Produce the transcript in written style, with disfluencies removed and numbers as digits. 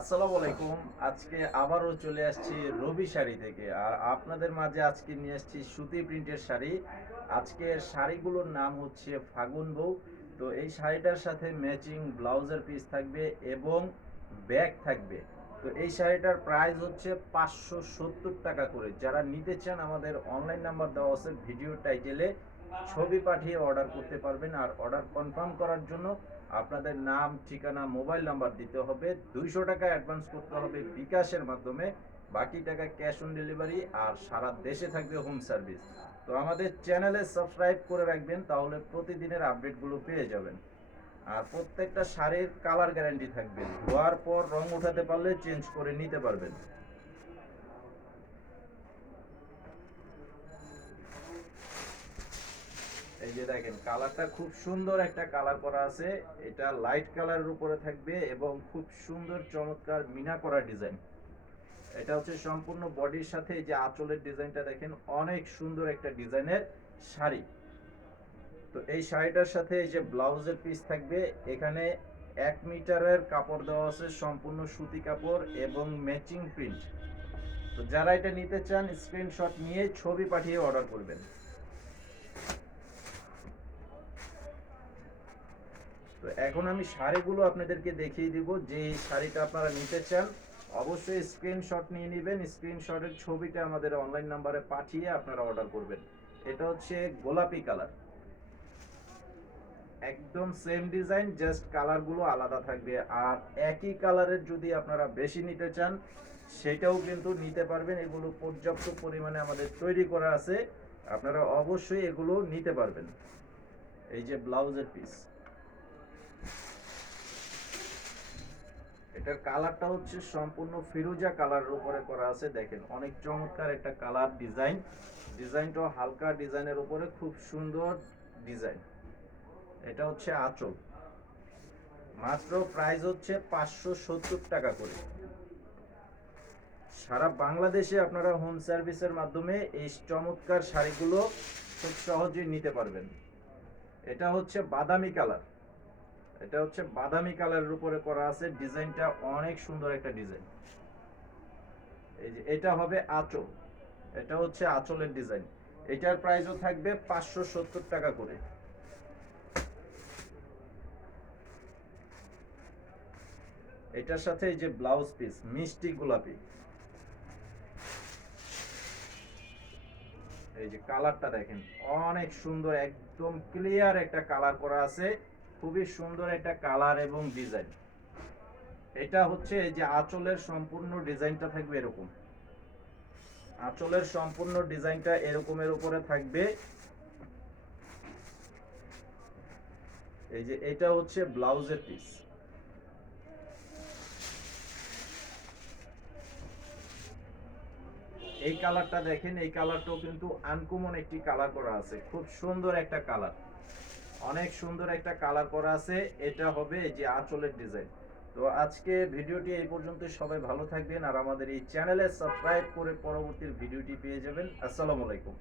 আসসালামু আলাইকুম। আজকে আবারও চলে আসছি রবি শাড়ি থেকে। আর আপনাদের মাঝে আজকে নিয়ে আসছি সুতি প্রিন্টের শাড়ি। আজকের শাড়িগুলোর নাম হচ্ছে ফাগুন বউ। তো এই শাড়িটার সাথে ম্যাচিং ব্লাউজের পিস থাকবে এবং ব্যাগ থাকবে। তো এই শাড়িটার প্রাইস হচ্ছে ৫৭০ টাকা করে। যারা নিতে চান আমাদের অনলাইন নাম্বার দেওয়া আছে ভিডিও টাইটেলে, ছবি পাঠিয়ে অর্ডার করতে পারবেন। আর অর্ডার কনফার্ম করার জন্য আপনাদের নাম, ঠিকানা, মোবাইল নাম্বার দিতে হবে। ২০০ টাকা অ্যাডভান্স করতে হবে বিকাশের মাধ্যমে, বাকি টাকা ক্যাশ অন ডেলিভারি। আর সারা দেশে থাকবে হোম সার্ভিস। তো আমাদের চ্যানেলে সাবস্ক্রাইব করে রাখবেন, তাহলে প্রতিদিনের আপডেটগুলো পেয়ে যাবেন। আর প্রত্যেকটা শাড়ির কালার গ্যারান্টি থাকবে, ধোয়ার পর রং উঠাতে পারলে চেঞ্জ করে নিতে পারবেন। এই যে দেখেন, কালারটা খুব সুন্দর একটা কালার করা আছে। এটা লাইট কালারের উপরে থাকবে এবং খুব সুন্দর চমৎকার মিনা করা ডিজাইন। এটা হচ্ছে সম্পূর্ণ বডির সাথে এই যে আঁচলের ডিজাইনটা দেখেন, অনেক সুন্দর একটা ডিজাইনের শাড়ি। তো এই শাড়িটার সাথে এই যে ব্লাউজের পিস থাকবে, এখানে ১ মিটারের কাপড় দেওয়া আছে, সম্পূর্ণ সুতি কাপড় এবং ম্যাচিং প্রিন্ট। তো যারা এটা নিতে চান স্ক্রিনশট নিয়ে ছবি পাঠিয়ে অর্ডার করবেন। তো এখন আমি শাড়িগুলো আপনাদেরকে দেখিয়ে দিব। যে শাড়িটা আপনারা নিতে চান অবশ্যই স্ক্রিনশট নিয়ে নেবেন, স্ক্রিনশটের ছবিটা আমাদের অনলাইন নাম্বারে পাঠিয়ে আপনারা অর্ডার করবেন। এটা হচ্ছে গোলাপি কালার, একদম সেম ডিজাইন, জাস্ট কালারগুলো আলাদা থাকবে। আর একই কালারের যদি আপনারা বেশি নিতে চান সেটাও কিন্তু নিতে পারবেন। এগুলো পর্যাপ্ত পরিমাণে আমাদের তৈরি করা আছে, আপনারা অবশ্যই এগুলো নিতে পারবেন। এই যে ব্লাউজের পিস, এটার কালারটা হচ্ছে সম্পূর্ণ ফিরোজা কালারের উপরে করা আছে। দেখেন অনেক চমৎকার একটা কালার ডিজাইন, ডিজাইনটা হালকা ডিজাইনের উপরে খুব সুন্দর ডিজাইন। এটা হচ্ছে আঁচল, মাত্র প্রাইস হচ্ছে ৫৭০ টাকা করে। সারা বাংলাদেশে আপনারা হোম সার্ভিসের মাধ্যমে এই চমৎকার শাড়িগুলো খুব সহজেই নিতে পারবেন। এটা হচ্ছে বাদামি কালার, এটা হচ্ছে বাদামি কালারের উপরে করা আছে, ডিজাইনটা অনেক সুন্দর একটা ডিজাইন। এই যে এটা হবে আঁচল, এটা হচ্ছে আঁচলের ডিজাইন। এটার প্রাইসও থাকবে ৫৭০ টাকা করে। এটার সাথে এই যে ব্লাউজ পিস মিষ্টি গোলাপি, এই যে কালারটা দেখেন অনেক সুন্দর, একদম ক্লিয়ার একটা কালার করা আছে, খুবই সুন্দর একটা কালার এবং ডিজাইন। এটা হচ্ছে এই যে আঁচলের সম্পূর্ণ ডিজাইনটা থাকবে এরকম, আঁচলের সম্পূর্ণ ডিজাইনটা এরকমের উপরে থাকবে। এই যে এটা হচ্ছে ব্লাউজের পিস। এই কালারটা দেখেন, এই কালারটাও কিন্তু আনকমন একটি কালার করা আছে, খুব সুন্দর একটা কালার, অনেক সুন্দর একটা কালার করা আছে। এটা হবে এই যে আঁচলের ডিজাইন। তো আজকে ভিডিওটি এই পর্যন্ত, সবাই ভালো থাকবেন আর আমাদের এই চ্যানেলে সাবস্ক্রাইব করে পরবর্তী ভিডিওটি পেয়ে যাবেন। আসসালামু আলাইকুম।